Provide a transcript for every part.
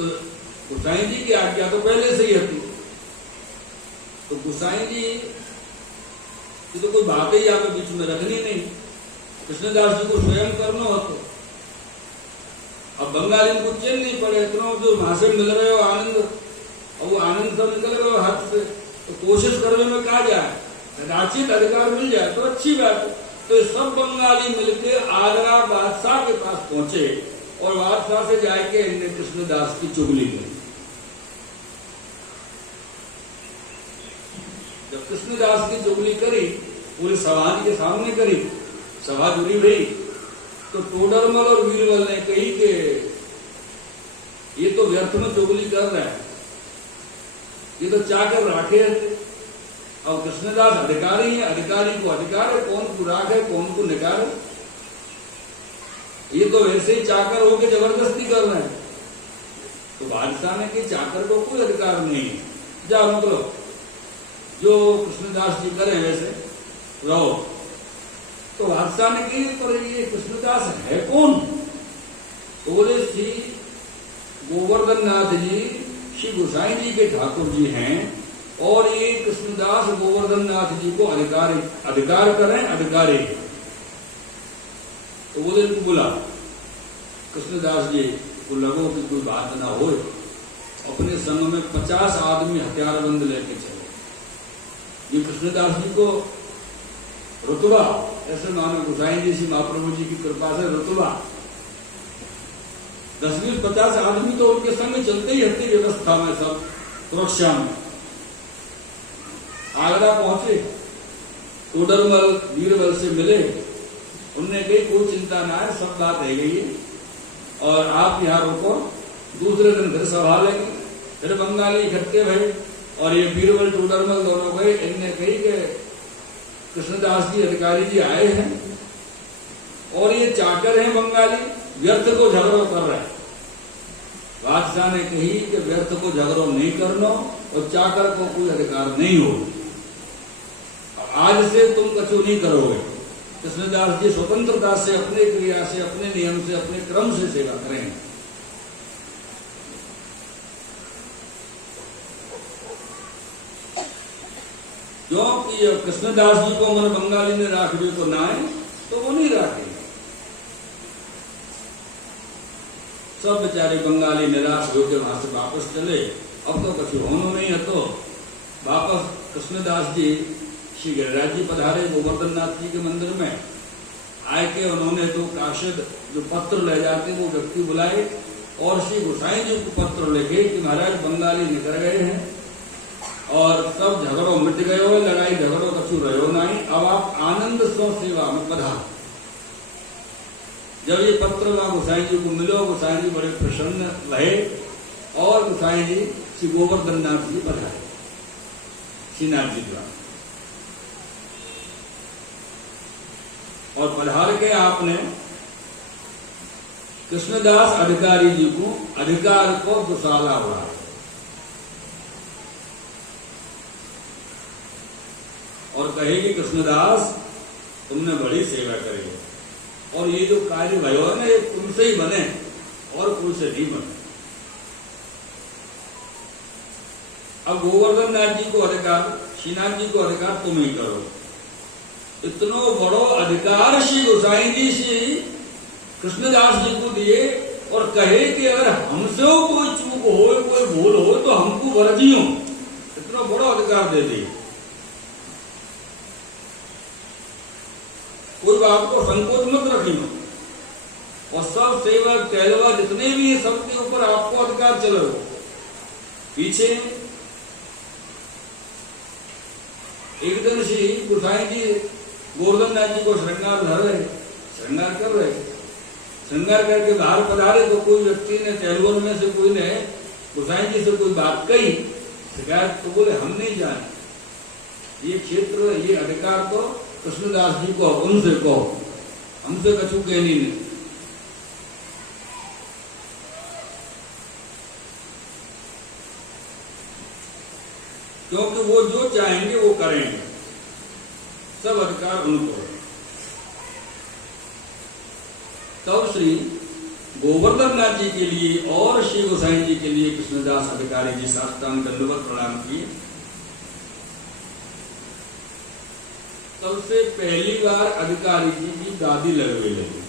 तो गोसाई जी की आज्ञा तो पहले से ही थी। तो गोसाई जी की तो कोई बात ही यहाँ पे बीच में रखनी नहीं, कृष्णदास जी को स्वयं करना हो। तो अब बंगाली को चैन नहीं पड़े, इतना जो वहां से मिल रहे हो आनंद, और वो आनंद सब निकल रहे हो हाथ से, तो कोशिश करने में कहा जाए, राचित अधिकार मिल जाए तो अच्छी बात है। तो ये सब बंगाली मिलके आगरा बादशाह के पास पहुंचे और बादशाह से जाके इन्हें कृष्णदास की चुगली की। जब कृष्णदास की चुगली करी, पूरे समाज के सामने करी, सभा जुड़ी हुई, तो टोडरमल और वीरबल ने कही कि ये तो व्यर्थ में चुगली कर रहा है, ये तो चाकर राखे है। अब कृष्णदास अधिकारी है, अधिकारी को अधिकार है, कौन को राख है, कौन को निकार है। ये तो वैसे ही चाकर होके जबरदस्ती कर रहे हैं। तो बादशाह ने कि चाकर को कोई अधिकार नहीं है, जा मतलब जो कृष्णदास जी करें वैसे रहो। तो बादशाह ने कही पर ये कृष्णदास है कौन? तो बोले श्री गोवर्धन नाथ जी श्री गोसाई जी के ठाकुर जी हैं, और ये कृष्णदास गोवर्धन नाथ जी को अधिकार करें, अधिकारी। तो बोले इनको बुला। कृष्णदास जी को लगो कि कोई बात ना हो, अपने संग में 50 आदमी हथियारबंद लेके चले। ये कृष्णदास जी को रुतबा, ऐसे मानो गोसाई जी श्री महाप्रभु जी की कृपा से रुतबा, 10-20-50 आदमी तो उनके संग चलते ही हत्ती व्यवस्था में, सब सुरक्षा में। आगरा पहुंचे, टोडरमल वीरबल से मिले, उनने कही कोई चिंता ना है, सब बात है गई है और आप यहाँ रुको, दूसरे दिन फिर सभा लेंगे। फिर बंगाली इकट्ठे भई और ये वीरबल टोडरमल दोनों गए। इनने कही कि कृष्णदास जी अधिकारी जी आए हैं और ये चाकर हैं बंगाली, व्यर्थ को झगड़ो कर रहे हैं। बादशाह ने कही कि व्यर्थ को झगड़ो नहीं करना और चाकर को कोई अधिकार नहीं हो। आज से तुम कछु नहीं करोगे। कृष्णदास जी स्वतंत्रता से, अपने क्रिया से, अपने नियम से, अपने क्रम से सेवा करेंगे। क्योंकि कृष्णदास जी को मन बंगाली ने राख दियो तो ना है, तो वो नहीं राखेंगे। सब बेचारे बंगाली निराश होकर वहां से वापस चले। अब तो कछु होना नहीं है, तो वापस कृष्णदास जी श्री गिरिराज जी पधारे गोवर्धन नाथ जी के मंदिर में। आए के उन्होंने तो काशिद जो पत्र ले जाते वो व्यक्ति बुलाए और श्री गोसाई जी को पत्र लिखे कि महाराज बंगाली निकल गए हैं और सब झगड़ों मिट गए हो, लड़ाई झगड़ों कछु रहो नहीं, अब आप आनंद स्व सेवा में पधार। जब ये पत्र वहां गोसाई जी को मिलो, गोसाई जी बड़े प्रसन्न रहे और गोसाई जी श्री गोवर्धन नाथ जी पधारे श्रीनाथ जी द्वारा। और पधार के आपने कृष्णदास अधिकारी जी को अधिकार को दुशाला उड़ा और कहेगी कृष्णदास तुमने बड़ी सेवा करी और ये जो कार्य भयो है ना, ये तुमसे ही बने और कोई से नहीं बने। अब गोवर्धन नाथ जी को अधिकार, श्रीनाथ जी को अधिकार तुम ही करो। इतनो बड़ो अधिकार श्री गोसाई जी श्री कृष्णदास जी को दिए और कहे कि अगर हमसे कोई चूक हो, कोई भूल हो तो हमको वर्जियो। इतना बड़ा अधिकार दे दिए। कोई बात को संकोच मत रखियो और सब सेवक टहलवा जितने भी है सबके ऊपर आपको अधिकार चलो। पीछे एक दिन श्री गोसाई जी गोवर्धन नाथ जी को श्रृंगार धर रहे, श्रृंगार कर रहे, श्रृंगार करके बाहर पधारे तो कोई व्यक्ति ने टहलुओं में से कोई ने गोसाई जी से कोई बात कही, शिकायत तो बोले हम नहीं जाने, ये क्षेत्र ये अधिकार तो कृष्णदास जी को, उनसे कहो, हमसे कछु कहनी नहीं। क्योंकि वो जो चाहेंगे वो करेंगे, सब अधिकार उनको। तब श्री गोवर्धन नाथ जी के लिए और श्री गोसाई जी के लिए कृष्णदास अधिकारी जी साष्टांग दंडवत प्रणाम किए। सबसे पहली बार अधिकारी जी की गादी लगने लगी।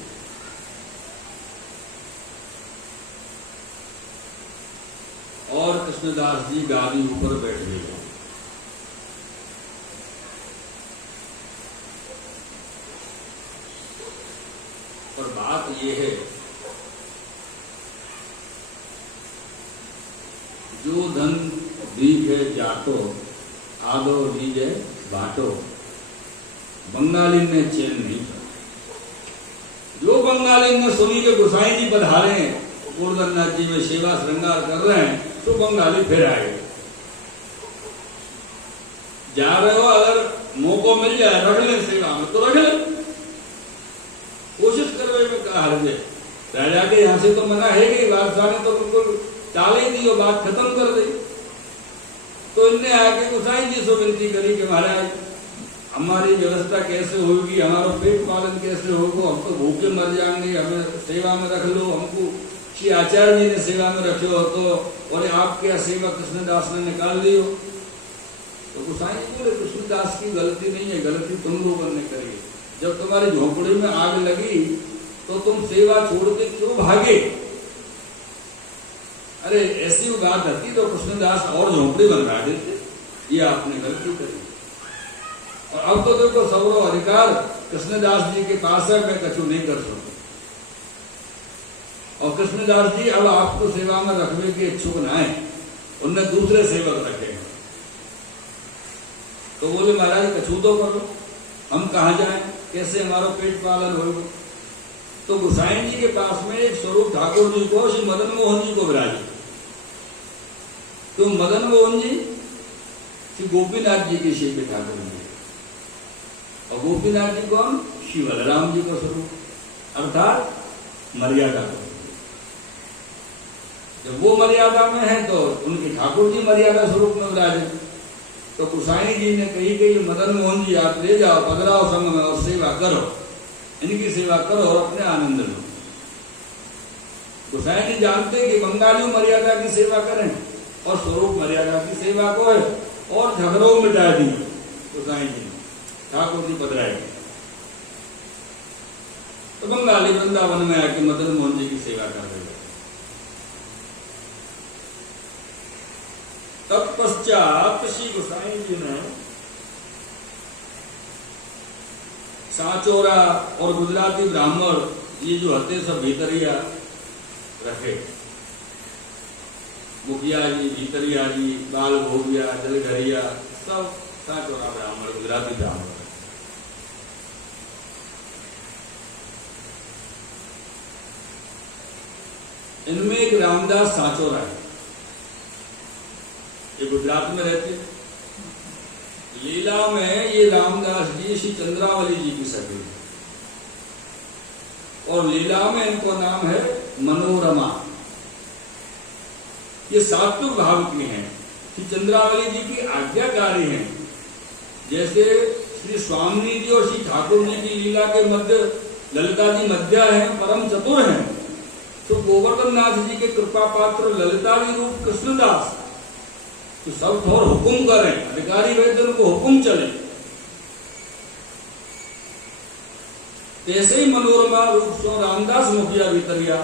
और कृष्णदास जी गादी ऊपर बैठ गए। और बात यह है, जो धन दीप है जातो, आदो लीजे बाटो, बंगाली ने चैन नहीं था। जो बंगाली ने सुनी के गोसाई जी पधारे गोवर्धन नाथ जी में सेवा श्रृंगार कर रहे हैं, तो बंगाली फिर आए। जा रहे हो, अगर मौका मिल जाए रख ले सेवा में तो रख ले, कोशिश करवे में कहा हर्जे। राजा के यहां से तो मना है कि बादशाह ने तो बिल्कुल टाल ही दी और बात खत्म कर दी। तो इनने आके गोसाई जी से विनती करी कि महाराज हमारी व्यवस्था कैसे होगी, हमारा पेट पालन कैसे होगा, हम तो भूखे मर जाएंगे, हमें सेवा में रख लो। हमको श्री आचार्य जी ने सेवा में रखे हो तो, और आपके सेवा कृष्णदास ने निकाल दी हो। तो गोसाई जी बोले कृष्णदास की गलती नहीं है, गलती तुम लोगों ने करी। जब तुम्हारी झोपड़ी में आग लगी तो तुम सेवा छोड़ के क्यों भागे? अरे ऐसी बात होती तो कृष्णदास और झोपड़ी बनवा देते, ये आपने गलती करी। और अब तो देखो सबरो अधिकार कृष्णदास जी के पास है, मैं कछु नहीं कर सकता। और कृष्णदास जी अब आपको सेवा में रखने के इच्छुक न है, उनने दूसरे सेवक रखे। तो बोले महाराज कछु तो करो, हम कहाँ जाएं, कैसे हमारा पेट पालन होगा? तो गोसाई जी के पास में एक स्वरूप ठाकुर जी को, श्री मदन मोहन जी को विराजे। तो मदन मोहन जी श्री गोपीनाथ जी के शिव ठाकुर जी, और गोपीनाथ जी कौन? श्री बलराम जी का स्वरूप, अर्थात मर्यादा का। जब वो मर्यादा में है तो उनके ठाकुर जी मर्यादा स्वरूप में विराजे। तो गोसाई जी ने कही कि मदन मोहन जी आप ले जाओ, पधराओ संग में और सेवा करो, इनकी सेवा करो और अपने आनंद लो। गोसाई जी जानते कि बंगाली मर्यादा की सेवा करें और स्वरूप मर्यादा की सेवा को है, और झगड़ों मिटा दी गोसाई जी ने, ठाकुर जी पधराए। तो बंगाली वृंदावन में आके मदन मोहन जी की सेवा कर रहे। तत्पश्चात श्री गोसाई जी ने सांचोरा और गुजराती ब्राह्मण ये जो हते सब भीतरिया रखे, मुखिया जी, भीतरिया जी, बाल भोगिया, जलघरिया, सब सांचोरा ब्राह्मण, गुजराती ब्राह्मण। इनमें एक रामदास सांचोरा है, ये गुजरात में रहते। लीला में ये रामदास जी श्री चंद्रावली जी की सखी, और लीला में इनको नाम है मनोरमा। ये सात्विक भाव की हैं, श्री चंद्रावली जी की आज्ञाकारी हैं। जैसे श्री स्वामी जी और श्री ठाकुर जी की लीला के मध्य ललिता जी मध्या हैं, परम चतुर हैं। तो गोवर्धन नाथ जी के कृपा पात्र ललिता जी रूप कृष्णदास तो सब थोर हुकुम करें, अधिकारी वेदन को हुकुम चले। ऐसे ही मनोरमा रूप सो रामदास मुखिया भीतरिया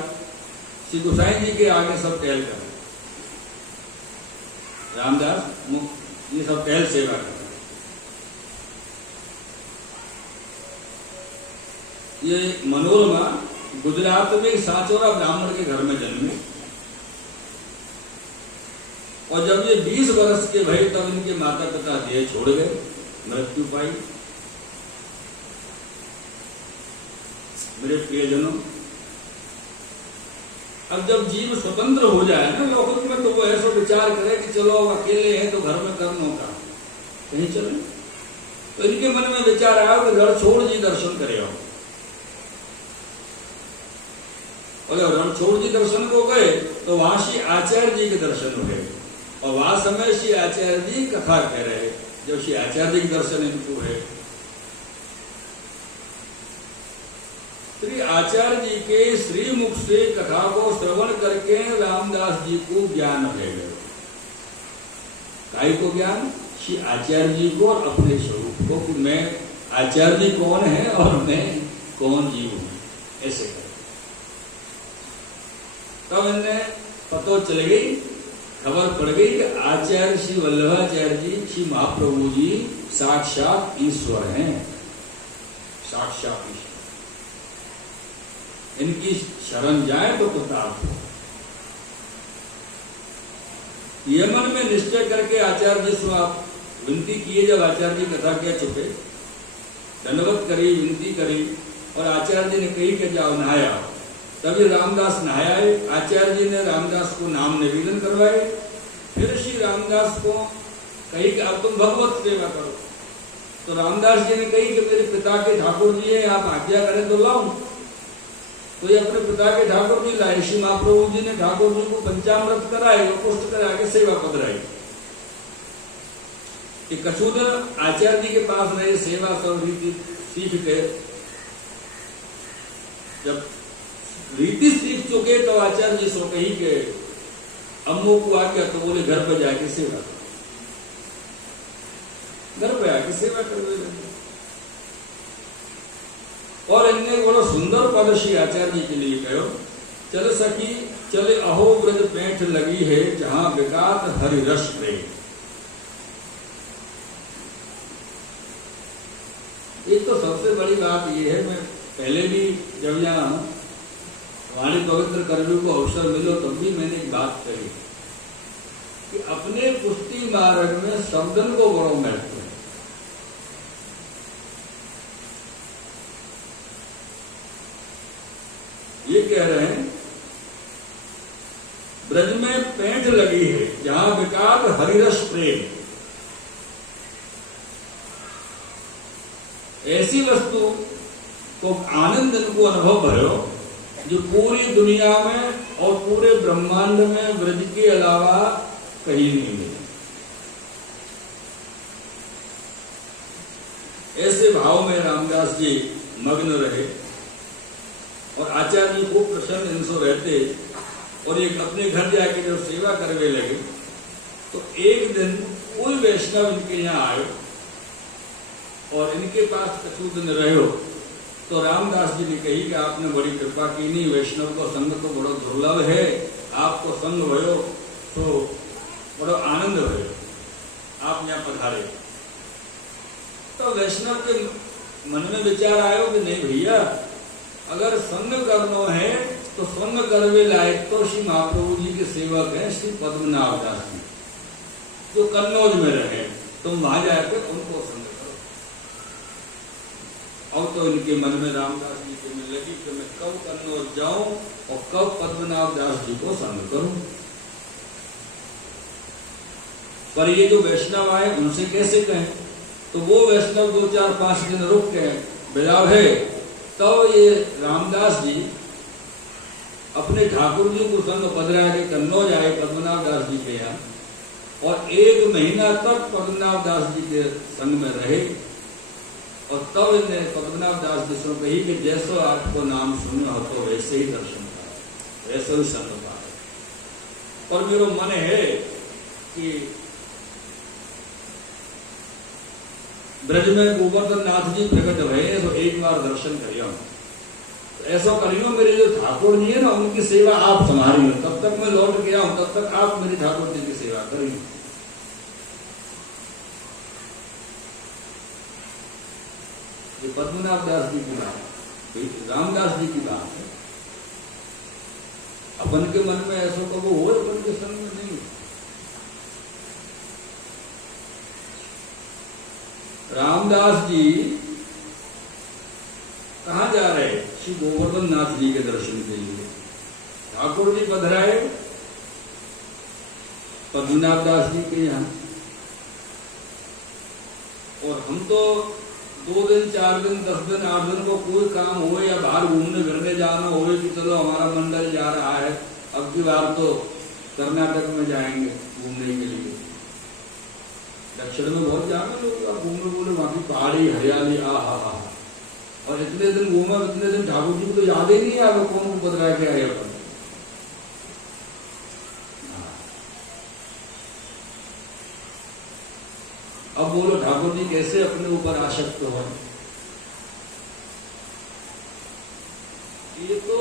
श्री गोसाई जी के आगे सब टहल कर, रामदास ये सब टहल सेवा कर। ये मनोरमा गुजरात में सांचोरा ब्राह्मण के घर में जन्मे, और जब ये 20 वर्ष के भये तब इनके माता पिता देह छोड़ गए, मृत्यु पाई। मेरे प्रियजनों, अब जब जीव स्वतंत्र हो जाए ना लोगों में, तो वो ऐसा विचार करे कि चलो अब अकेले हैं तो घर में करना का कहीं चले। तो इनके मन में विचार आया कि रणछोड़ जी दर्शन करे आओ। और जब रणछोड़ जी दर्शन को गए तो वहां श्री आचार्य जी के दर्शन हुए, और वहां समय श्री आचार्य जी कथा कह रहे। जब श्री आचार्य जी के दर्शन इनको है, श्री आचार्य जी के श्रीमुख से कथा को श्रवण करके रामदास जी को ज्ञान है गया। काय को ज्ञान? श्री आचार्य जी को और अपने स्वरूप को, कि मैं आचार्य जी कौन है और मैं कौन जीव हूं, ऐसे कर। तब इन्हें पतो चल गई, खबर पड़ गई कि आचार्य श्री वल्लभाचार्य जी, श्री महाप्रभु जी साक्षात ईश्वर हैं, साक्षात ईश्वर। इनकी शरण जाए तो कृतार्थ हो। ये मन में निश्चय करके आचार्य जी से आप विनती किए। जब आचार्य जी कथा कह चुके, दंडवत करी, विनती करी, और आचार्य जी ने कही कि जाओ नहाया। तभी रामदास नहाए। आचार्य जी ने रामदास को नाम निवेदन करवाए। फिर श्री रामदास को कही कि अब तुम भगवत सेवा करो। तो रामदास जी ने कही कि मेरे पिता के ठाकुर जी है, आप आज्ञा करें तो लाऊं। तो ये अपने पिता के ठाकुर जी लाए। श्री महाप्रभु जी ने ठाकुर जी को पंचामृत कराए, पुष्ट करा के सेवा पधराई। कछुदर आचार्य जी के पास रहे, सेवा सब रीति सीख के, जब रीति सीख चुके तो आचार्य जी सो कही के अम्मो को आ गया। तो बोले घर पर जाके सेवा करो, घर पे आके सेवा करवे लगे। और इनने बड़ा सुंदर पद श्री आचार्य जी के लिए कहो, चल सखी चले अहो ब्रज पैठ लगी है, जहां विकात हरि रस प्रेम। एक तो सबसे बड़ी बात यह है, मैं पहले भी जब यहाँ वाणी पवित्र करने को अवसर मिलो तब भी मैंने एक बात कही कि अपने पुष्टि मार्ग में शब्दन को बड़ो महत्व है। ये कह रहे हैं ब्रज में पैंठ लगी है, जहां विकात हरिरस प्रेम। ऐसी वस्तु को आनंद को अनुभव भयो जो पूरी दुनिया में और पूरे ब्रह्मांड में ब्रज के अलावा कहीं नहीं मिले। ऐसे भाव में रामदास जी मग्न रहे और आचार्य जी खूब प्रसन्न इनसे रहते। और एक अपने घर जाके जब सेवा करने लगे तो एक दिन कोई वैष्णव इनके यहाँ आयो और इनके पास कुछ दिन रहे हो। तो रामदास जी ने कही कि आपने बड़ी कृपा की, नहीं वैष्णव को संग तो बड़ा दुर्लभ है, आपको संग भयो तो बड़ा आनंद भयो, आप यहाँ पधारे। तो वैष्णव के मन में विचार आयो कि नहीं भैया, अगर संग करनो है तो संग करवे लायक तो श्री महाप्रभु जी के सेवक हैं श्री पद्मनाभ दास जी, जो कन्नौज में रहे। तुम वहां जाकर उनको संग करो। अब तो इनके मन में रामदास जी के में लगी कि मैं कब कन्नौज जाऊं और कब पद्मनाभ दास जी को संग करूं। पर ये जो वैष्णव आए उनसे कैसे कहें? तो वो वैष्णव 2-4-5 दिन रुक के बिलाव है। तो ये रामदास जी अपने ठाकुर जी को संग पधरा के कन्नौज आए पद्मनाभ दास जी के यहाँ, और 1 महीना तक पद्मनाभ दास जी के संग में रहे। और तब इन्हें पद्मनाभ दास जी से कही कि जैसो आपको नाम सुनो हो तो वैसे ही दर्शन पाए, वैसे ही संग पाए। और मेरा मन है कि ब्रज में गोवर्धन नाथ जी प्रकट हुए तो एक बार दर्शन करियो। तो ऐसा करियो, मेरे जो ठाकुर जी है ना उनकी सेवा आप संभालियो, तब तक मैं लौट गया हूं, तब तक आप मेरे ठाकुर जी की सेवा करिए। ये पद्मनाभ दास जी की बात, रामदास जी की बात है। अपन के मन में ऐसा कबो हो, अपन के संग में नहीं। रामदास जी कहां जा रहे? श्री गोवर्धन नाथ जी के दर्शन के लिए। ठाकुर जी पधराए पद्मनाभ दास जी के यहाँ, और हम तो 2 दिन 4 दिन 10 दिन 8 दिन को कोई काम हो या बाहर घूमने फिरने जाना हो कि चलो हमारा मंडल जा रहा है, अब की बार तो कर्नाटक में जाएंगे घूमने के लिए। दक्षिण में बहुत जाना लोग घूमने बोले, वहां की पहाड़ी हरियाली, आ हा हा। और इतने दिन घूमा, इतने दिन ठाकुर जी को तो याद ही नहीं आया कौन को बदला के आए अपन। अब बोलो ठाकुर जी कैसे अपने ऊपर आसक्त हो? ये तो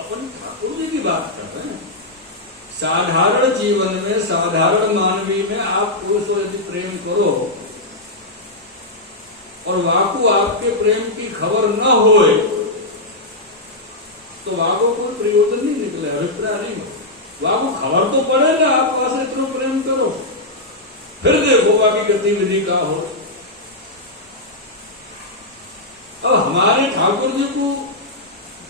अपन ठाकुर जी की बात कर रहे हैं। साधारण जीवन में, साधारण मानवीय में आप उसको यदि प्रेम करो और वाकु आपके प्रेम की खबर न होए तो वाको कोई प्रयोजन नहीं निकले, अभिप्राय नहीं हो। वाको खबर तो पड़े ना, आप पास इतना प्रेम करो, फिर देखो बाकी गतिविधि का हो। अब हमारे ठाकुर जी को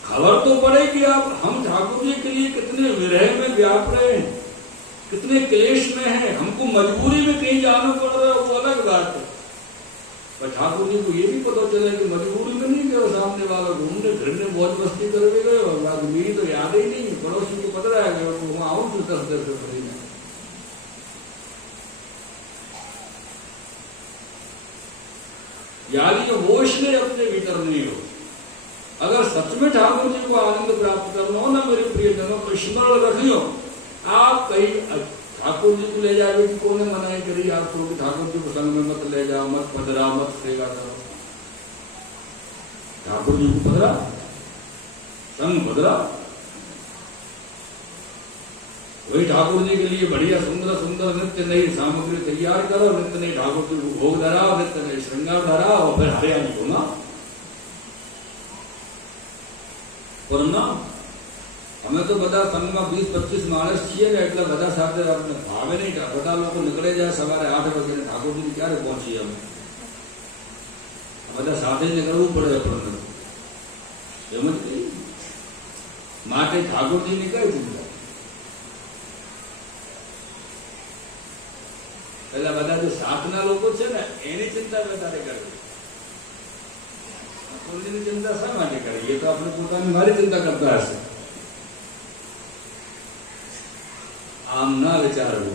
खबर तो पड़े कि आप हम ठाकुर जी के लिए कितने विरह में व्याप रहे हैं, कितने क्लेश में हैं, हमको मजबूरी में कहीं जाना पड़ रहा है, वो अलग बात है। पर ठाकुर जी को ये भी पता चला कि मजबूरी में नहीं गए, सामने वाला घूमने फिरने बहुत मस्ती करके गए और मेरी तो याद ही नहीं, पड़ोसी को पता है वहां आऊं तो 10 देर से पड़ी नहीं। यानी कि वो इसलिए अपने भीतर नहीं हो। अगर सच में ठाकुर जी को आनंद प्राप्त करना हो ना मेरे प्रियजनों, तो स्मरण रखियो आप कहीं ठाकुर जी को ले जाए कि कौन मनाई करी आपको कि ठाकुर जी को संग में मत ले जाओ, मत पधरा, मत सेवा करो। ठाकुर जी को पधरा, संग पधरा, वही ठाकुर जी के लिए बढ़िया सुंदर सुंदर नित्य नई सामग्री तैयार करो, नित्य नई ठाकुर जी को भोग धराओ, नित्य नई श्रृंगार धराओ और फिर हरियाणी घुमा। वरना हमें तो બધા સંઘમાં 20-25 માણસ છીએ ને એટલે બધા સાથે આપણે ભાવે નહીં, બધા લોકો નીકળે જાય સવારે 8 વાગે ઠાકોરજી ક્યારે પહોંચીએ અમે બધા સાથે નીકળવું પડે આપણને એમ જ નહીં માટે ઠાકોરજીની કઈ ચિંતા પેલા બધા જે સાથના લોકો છે ને એની ચિંતા વધારે કરવી ઠાકોરજીની ચિંતા શા માટે કરવી એ તો આપણે પોતાની મારી ચિંતા કરતા હશે आम ना विचार हो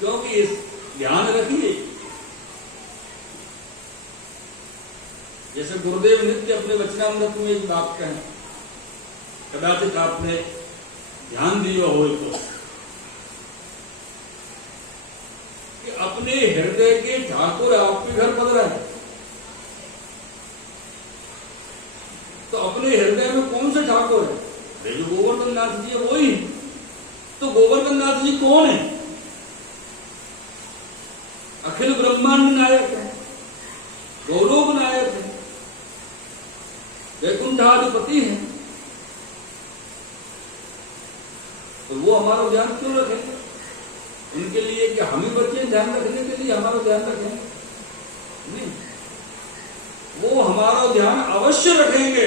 क्योंकि इस ध्यान रखिए जैसे गुरुदेव नित्य अपने वचनामृत में एक बात कहें कदाचित आपने ध्यान दिया हो तो कि अपने हृदय के ठाकुर आपके घर पधरा है तो अपने हृदय में कौन से ठाकुर है जो गोवर्धन नाथ जी है वही तो गोवर्धन नाथ जी कौन है अखिल ब्रह्मांड नायक है गौरव नायक है वैकुंठाधिपति है तो वो हमारा ध्यान क्यों रखेंगे उनके लिए कि हम ही बच्चे ध्यान रखने के लिए हमारा ध्यान रखेंगे नहीं वो हमारा ध्यान अवश्य रखेंगे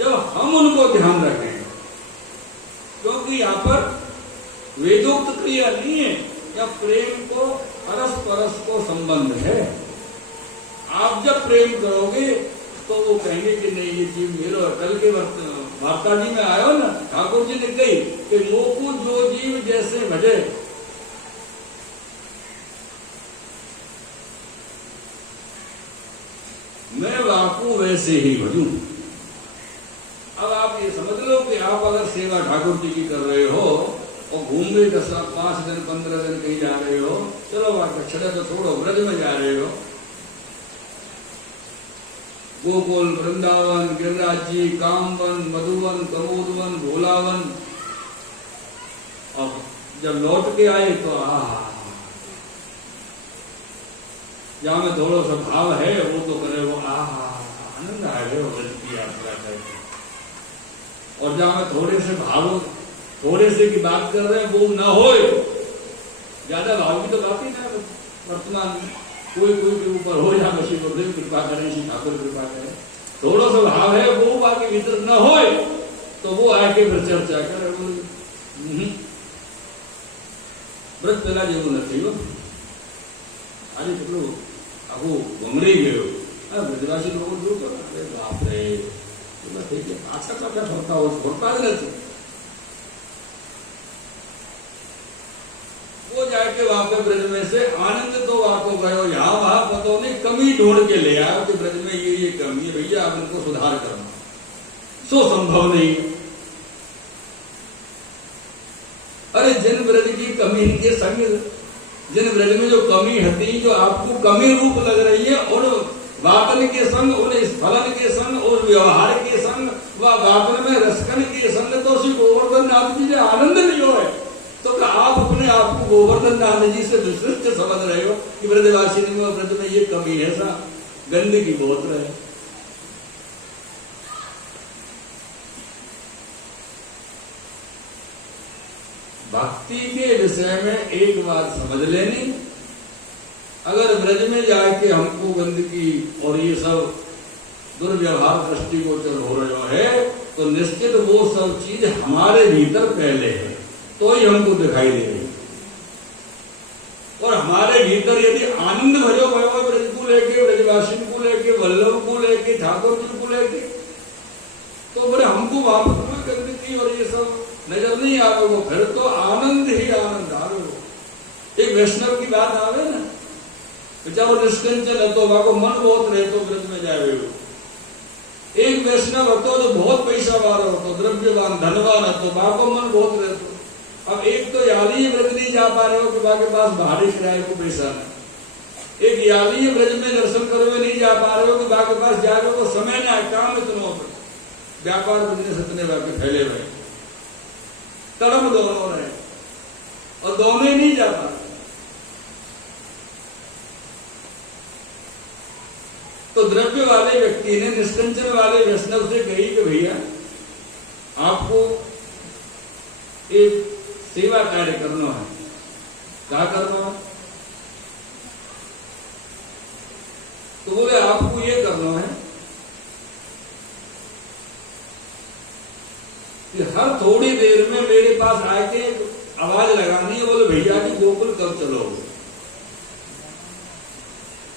जब हम उनको ध्यान रखेंगे क्योंकि यहां पर वेदोक्त क्रिया नहीं है या प्रेम को परस परस को संबंध है आप जब प्रेम करोगे तो वो कहेंगे कि नहीं ये जीव मेरा कल के वार्ता जी में आयो ना ठाकुर जी ने कही कि मोकू जो जीव जैसे भजे मैं वाकू वैसे ही भजूं अब आप ये समझ लो कि आप अगर सेवा ठाकुर जी की कर रहे हो और घूम गए 5 दिन 15 दिन कहीं जा रहे हो चलो छड़े तो छोड़ो ब्रज में जा रहे हो गोकुल वृंदावन गिरिराज जी कामवन मधुवन कमोदवन भोलावन और जब लौट के आए तो जहां में थोड़ा सा भाव है वो तो करे वो आनंद आ गए ब्रज की यात्रा करके और जहां में थोड़े से भाव थोड़े से की बात कर रहे हैं वो ना हो ज्यादा भाव की तो बात ही ना वर्तमान कोई कोई के ऊपर हो या श्री गुरुदेव कृपा करें श्री ठाकुर कृपा करें थोड़ा सा भाव है वो बाकी भीतर न हो तो वो आके फिर चर्चा करे व्रत पेला जेवू नहीं हो आज કેટલું આખું ગમરી ગયો બ્રજવાસી લોકો શું કરે અરે બાપ રે પાછા પાછા ફરતા હોય ફરતા જ નથી वो जाके वहां पे ब्रज में से आनंद तो आपको गयो यहाँ वहां पता नहीं कमी ढूंढ के ले आया कि ब्रज में ये कमी है भैया, आप इनको सुधार करना, सो संभव नहीं। अरे जिन ब्रज की कमी के संग, जिन ब्रज में जो कमी हती, जो आपको कमी रूप लग रही है, उन वातन के संग, उन स्फलन के संग, उस व्यवहार के संग, वह वातन में रसकन के संग तो श्री गोवर्धन नाथ जी ने आनंद लियो है। तो आप अपने आप को गोवर्धन नाथ जी से विशिष्ट समझ रहे हो कि ब्रजवासिनी में, ब्रज में ये कमी है, सा गंदगी बहुत रहे। भक्ति के विषय में एक बात समझ लेनी, अगर ब्रज में जाके हमको गंदगी और ये सब दुर्व्यवहार दृष्टिगोचर हो रहा है, तो निश्चित वो सब चीज हमारे भीतर पहले है, तो ही हमको दिखाई दे रही। और हमारे भीतर यदि आनंद भरो भयो ब्रज को लेके, ब्रजवासी को लेके, वल्लभ को लेके, ठाकुर जी को लेके, तो बोले हमको वापस में गंदगी और ये सब नजर नहीं आवे, वो फिर तो आनंद ही आनंद आवे। एक वैष्णव की बात आवे ना, बेचारो निष्कंचन है तो वाको मन बहुत रहे तो ब्रज में जाए हो। एक वैष्णव हो तो बहुत पैसा वाला हो, तो द्रव्यवान धनवान है तो वाको मन बहुत रहे तो। अब एक तो याली ब्रज नहीं जा पा रहे हो कि बाके पास भाड़े किराए को पैसा नहीं, एक याली ब्रज में दर्शन करोगे नहीं जा पा रहे हो कि बाके पास जाओगे तो समय ना, काम इतना व्यापार बिजनेस इतने बाकी फैले हुए, तड़प दोनों रहे और दोनों ही नहीं जा पा रहे। तो द्रव्य वाले व्यक्ति ने निष्कंचन वाले वैष्णव से कही कि भैया आपको एक सेवा कार्य करना है। क्या करना है? तो बोले आपको ये करना है कि हर थोड़ी देर में मेरे पास आके आवाज लगानी है, बोले भैया जी गोकुल कब चलोगे?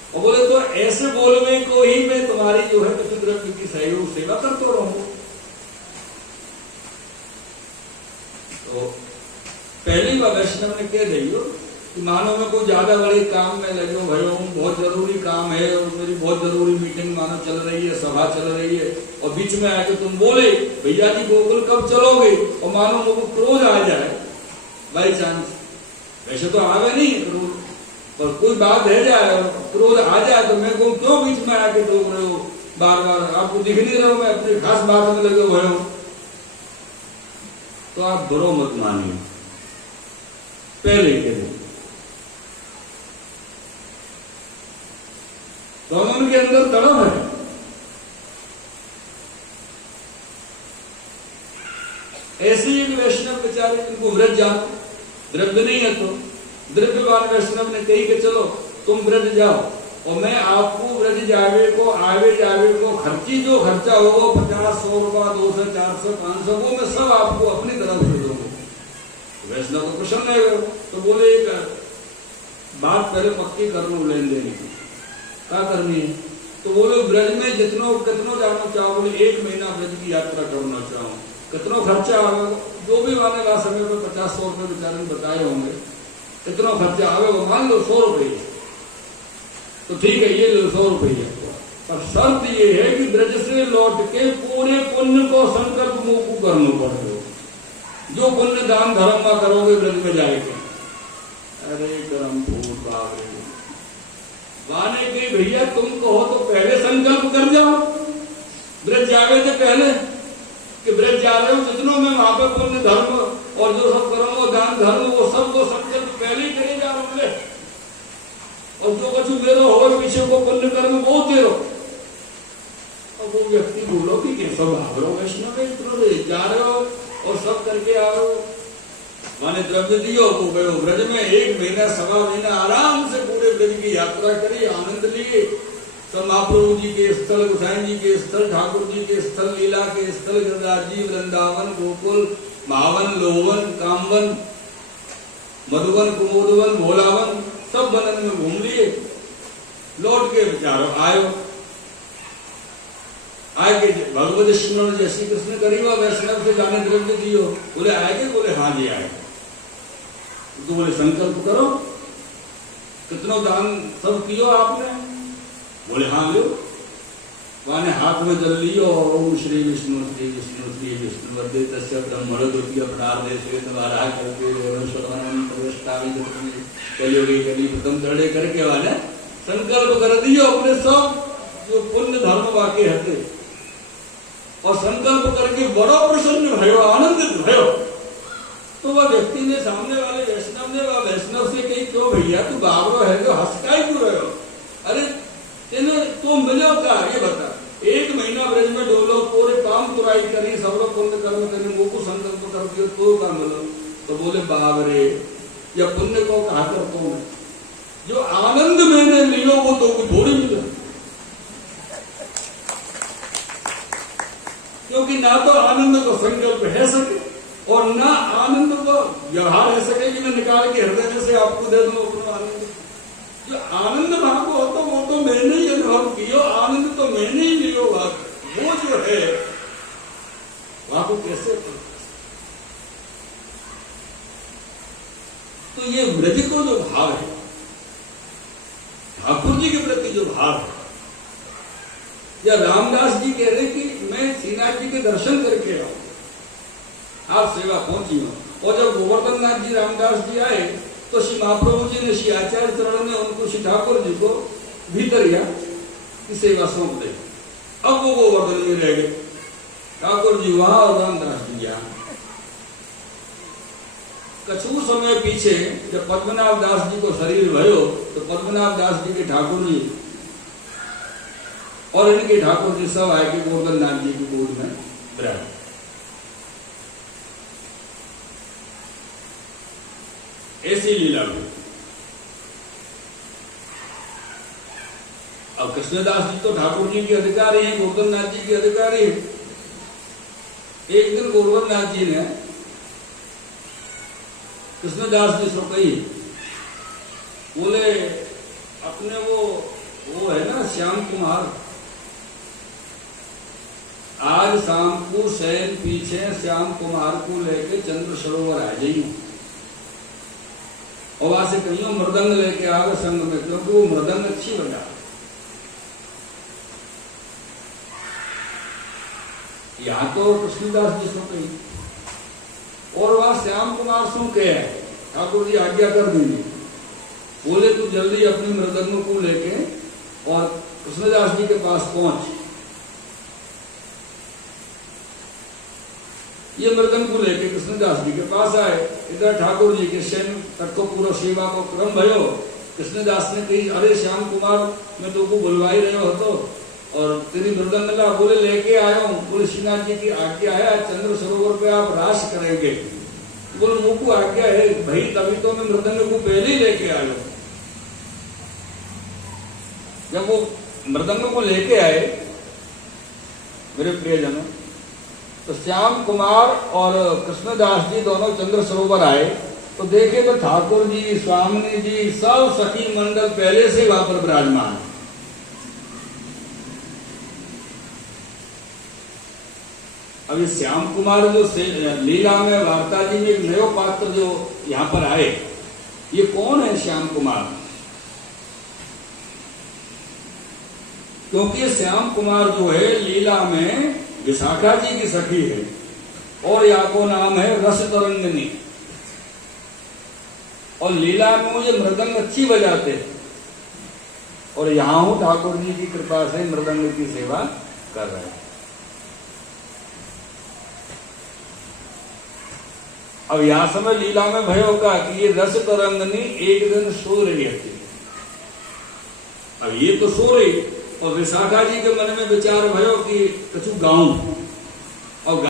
और बोले तो ऐसे बोलने को ही मैं तुम्हारी जो है पितृद्रव्य की सहयोग सेवा करता रहूंगा। तो पहली बार वैष्णव ने कह दी कि मानो मैं कोई ज्यादा बड़े काम में लगे भयो, बहुत जरूरी काम है और मेरी बहुत जरूरी मीटिंग मानो चल रही है, सभा चल रही है, और बीच में आके तुम बोले भैया जी गोकुल कब चलोगे, और मानो मुझको क्रोध आ जाए बाई चांस, वैसे तो आवे नहीं क्रोध, पर कोई बात रह जाए क्रोध आ जाए तो मैं कहूँ क्यों बीच में आके रोक रहे हो बार बार, आपको दिख नहीं रहा मैं अपनी खास बात में लगे हुए हो, तो आप बुरो मत मानिए। पहले के दिन तो उनके अंदर तड़प है। ऐसे एक वैष्णव बेचारे जिनको व्रज जाते, द्रव्य नहीं है तो द्रव्यवान वैष्णव ने कही कि चलो तुम ब्रज जाओ और मैं आपको ब्रज जावे को आवे जावे को खर्ची जो खर्चा होगा 50-100 रुपया 200 400 500 वो मैं सब आपको अपनी तरफ से दूंगा। वैष्णव को प्रसन्न है, तो बोले एक बात पहले पक्की कर लो लेन देन की, क्या करनी है? तो बोले ब्रज में जितनो कितनो जाना चाहो, बोले 1 महीना ब्रज की यात्रा करना चाहो, कितनो खर्चा आवे, जो भी आने वाला समय में 50-100 रुपये बेचारे बताए होंगे, कितना खर्चा आवे वो मान लो 100 रुपये, तो ठीक है ये लो 100 रुपये, पर शर्त ये है कि ब्रज से लौट के पूरे पुण्य को संकल्प मुंह को करना पड़ेगा, जो पुण्य दान धर्म में करोगे ब्रज में जाएगा। अरे करम फूट बाबरे वाने के भैया तुम कहो तो पहले संकल्प कर जाओ, ब्रज जावे से पहले कि ब्रज जा रहे हो जितनों में वहां पर पुण्य धर्म और जो सब करो वो दान धर्म वो सब वो संकल्प पहले ही करे जा रहे, और जो कुछ मेरो हो पीछे को पुण्य कर्म वो तेरो। और वो व्यक्ति बोलो कि कैसा भाग रहे हो वैष्णव इतना जा रहे हो और सब करके आ रहे हो, माने द्रव्य दियो वो गयो ब्रज में 1 महीना 1.25 महीना आराम से पूरे ब्रज की यात्रा करी, आनंद लिए, सब महाप्रभु जी के स्थल, गोसाई जी के स्थल, ठाकुर जी के स्थल, लीला के स्थल, गिरिराज जी, वृंदावन, गोकुल, मावन, लोवन, कामवन, मधुवन, कुमोदवन, भोलावन, सब वनन में घूम लिए, लौट के विचारो आयो आगे भगवत स्मरण जैसी कृष्ण करीबा वैष्णव से जाने द्रव्य दियो, बोले आएगे, बोले हाँ जी आएगे, तो बोले संकल्प करो, कितनो दान सब कियो आपने? बोले हाँ लो। माने हाथ में जल लियो, ओम श्री विष्णु श्री विष्णु श्री विष्णु वर्दे तस्य ब्रह्मण द्वितीय प्रार्थे श्वेत वाराह करके रोणेश्वरवनम प्रविष्टामि जगतमे कलियुगे कली प्रथम चढ़े करके वाले संकल्प कर दियो अपने सब जो पुण्य धर्म बाकी हते, और संकल्प करके बड़ो प्रसन्न भयो, आनंदित भयो। तो वह व्यक्ति ने, सामने वाले वैष्णव ने, वह वैष्णव से कही क्यों भैया तू बाबरो है जो हंसकाई क्यों रहे हो? अरे तेने तो मिलो का ये बता। 1 महीना ब्रज में डोलो, पूरे काम तुराई करी, सब लोग पुण्य कर्म करी, मुझको संकल्प कर दियो तो का मिलो। तो बोले बाबरे या पुण्य को कहा करता हूं, जो आनंद मैंने लियो वो तो थोड़ी मिला, क्योंकि ना तो आनंद को संकल्प है सके और ना आनंद को व्यवहार है सके कि मैं निकाल के हृदय में से आपको दे दूं अपना आनंद। जो आनंद भाव हो तो वो तो मैंने ही अनुभव किया, आनंद तो मैंने ही लियो। वो जो है वहां को कैसे? तो ये ब्रज को जो भाव है, ठाकुर जी के प्रति जो भाव है, या रामदास जी कह रहे कि मैं श्रीनाथ जी के दर्शन करके आऊं, आप सेवा पहुंची हो। और जब गोवर्धन नाथ जी रामदास जी आए तो श्री महाप्रभु जी ने, श्री आचार्य चरण ने उनको श्री ठाकुर जी को भीतर या की सेवा सौंप दे। अब वो गोवर्धन में रह गए, ठाकुर जी वहां और रामदास जी यहाँ। कछु समय पीछे जब पद्मनाभ दास जी को शरीर भयो तो पद्मनाभ दास जी के ठाकुर जी और इनके ठाकुर जी सब आए कि गोवर्धन नाथ जी की गोद में विराज। ऐसी लीला हुई। अब कृष्णदास जी तो ठाकुर जी के अधिकारी हैं, गोवर्धन नाथ जी के अधिकारी हैं। एक दिन गोवर्धन नाथ जी ने कृष्णदास जी से कही, बोले अपने वो है ना श्याम कुमार, आज शाम को शयन पीछे श्याम कुमार को लेके चंद्र सरोवर आ जाइए और वहां से कहीं मृदंग लेके आवे संग में, क्योंकि वो मृदंग अच्छी बजा। यहां तो कृष्णदास जी सो कही और वहां श्याम कुमार सो के ठाकुर जी आज्ञा कर दीजिए। बोले तू जल्दी अपने मृदंग को लेके और कृष्णदास जी के पास पहुंच। ये मृदंग को लेके कृष्णदास जी के पास आए। इधर ठाकुर जी के शयन तक को पूरा सेवा को क्रम भयो। कृष्णदास ने कही, अरे श्याम कुमार मैं तो को बुलवाई रहे हो तो, और तेरी मृदंग ला। बोले लेके आया हूं। बोले श्रीनाथ जी की आज्ञा है, चंद्र सरोवर पे आप रास करेंगे। बोले मुझको आज्ञा है भाई, तभी तो मैं मृदंग को पहले ही लेके आया। जब वो मृदंग को लेके आए मेरे प्रियजनों, तो श्याम कुमार और कृष्णदास जी दोनों चंद्र सरोवर आए तो देखे तो ठाकुर जी, स्वामी जी, सब सखी मंडल पहले से वहां पर विराजमान। अब ये श्याम कुमार जो लीला में वार्ता जी में एक नयो पात्र जो यहाँ पर आए, ये कौन है श्याम कुमार? क्योंकि श्याम कुमार जो है लीला में विशाखा जी की सखी है और या को नाम है रस तरंगिनी, और लीला में मुझे मृदंग अच्छी बजाते और यहां हूं ठाकुर जी की कृपा से मृदंग की सेवा कर रहे हैं। अब यहां समय लीला में भयो का कि ये रस तरंगिनी एक दिन सो रही थी। अब ये तो सो रही और विशाखा जी के मन में विचार भयो कि कछु गाऊं।